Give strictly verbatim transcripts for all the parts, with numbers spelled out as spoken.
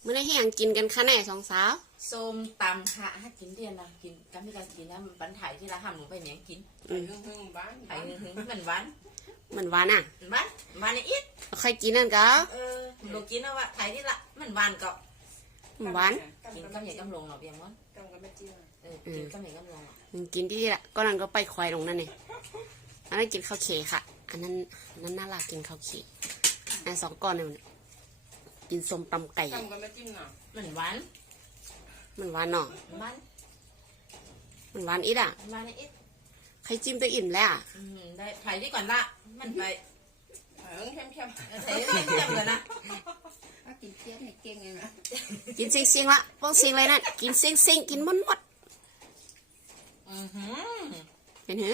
มื่อได้ให้ยังกินกันคะแน่สองสาวส้มตำค่ะให้กินเดียนนะกินกันไม่ได้กินนะบันถ่ายที่เราทำหนูไปเหนียงกินไข่หึ่งหึ่งบ้านไข่หึ่งหึ่งมันหวานมันหวานอ่ะหวานหวานอีกใครกินนั่นก็เออหนูกินนะว่าถ่ายที่ละมันหวานก็หวานกินกำใหญ่กำลงหรอเพียงมั้งกำกับแม่เจียวเออกินกำใหญ่กำลงกินที่ละก็นั่นก็ไปควายลงนั่นเองอันนั้นกินข้าวเข่ค่ะอันนั้นนั้นน่ารักกินข้าวเข่อันสองก้อนเนี่ยกินส้มตำไก่กำกับแม่จิ้มหน่อมันหวานมันหวานเนาะหวานมันหวานอีกอ่ะหวานอีกใครจิ้มตัวอิ่มแล้วอ่ะได้ถ่ายที่ก่อนละมันไปเออเข้มเข้มถ่ายเข้มเข้มเลยนะกินเจี๊ยบให้เก่งเลยนะกินซิงซิงละพวกซิงเลยนั่นกินซิงซิงกินมันหมดอือหือเป็นหือ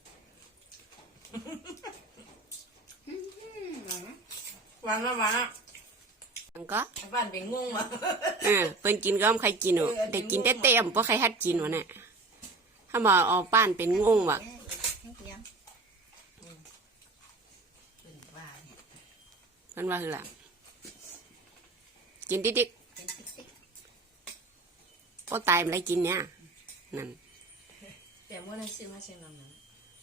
หวานละหวานอ่ะก็บ้านเป็นงงวะเออเพิ่นกินก็ไม่ใครกินหรอกแต่กินเต้ๆเพราะใครฮัดกินวะเนี่ยถ้ามาเอาป้านเป็นงงวะมันว่าคือละกินดิ๊กๆก็ตายมันอะไรกินเนี่ยนั่นแต่เมื่อไรซื้อมาเชียงนำนั้น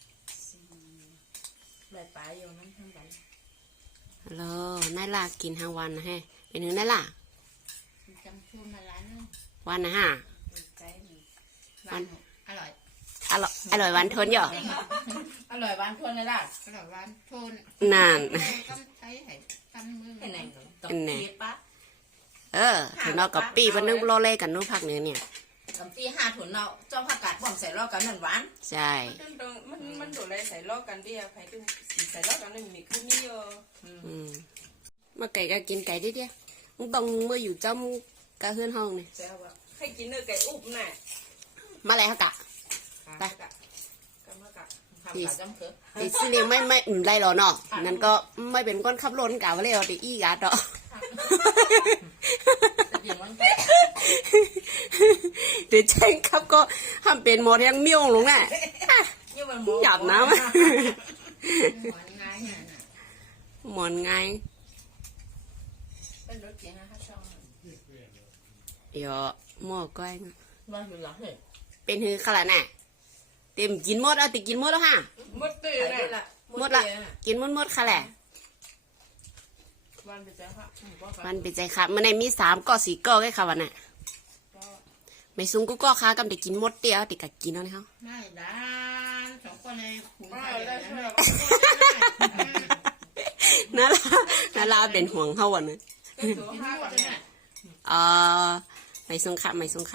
ใบปลายอยู่นั้นทั้งใบฮัลโหลนายล่ากินทั้งวันนะฮะเป็นหื้อนายล่าจำชูมาล้านนึงวันนะฮะวันอร่อยอร่อยอร่อยวันทนเหรออร่อยวันทนเลยล่ะอร่อยวันทนนานต้องใช้ให้ทำมือให้ไหนต้องเก็บปะเออถึงนอกกับปีวันนึงโลเล่กันนู้นพักเหนือเนี่ยกับปีห้าถุนเนาะเจ้าผักกาดบ่อมใส่รอกันนั่นหวานใช่มันมันโดนอะไรใส่ลอกกันดิอะใครก็ใส่ลอกกันนึงมีขึ้นนี่เยอะอืมมาไก่ก็กินไก่ดิเดียวมึงต้องเมื่ออยู่จำกะเฮือนห้องนี่ใครกินเนื้อไก่อุบน่ะมาแล้วกะไปดิสิเลียไม่ไม่ไรหรอเนาะนั่นก็ไม่เป็นก้อนขับรถกะว่าเลยเอาไปอี้กะต่อเดี๋ยวแจ้งครับก็ทำเป็นหมดยังมิ่วลงน่ะหยาบน้ำหมอนไงเดี๋ยวหม้อก้อยเป็นหือขนาดน่ะเต็มกินหมดเอาติกินหมดแล้วฮะหมดตื่นละหมดละกินหมดหมดค่ะแหละวันเป็นใจค่ะวันเป็นใจค่ะมันในมีสามก็สี่ก็แค่ค่ะวันน่ะไม่ซุ้งกูก็ค้ากำลังกินหมดเตี้ยติกะกินแล้วนะครับไม่ได้สองคนเลยขุนไปน่ารักน่ารักเป็นห่วงเขาวันนึงเออไม่ซุ้งค่ะไม่ซุ้งค่ะ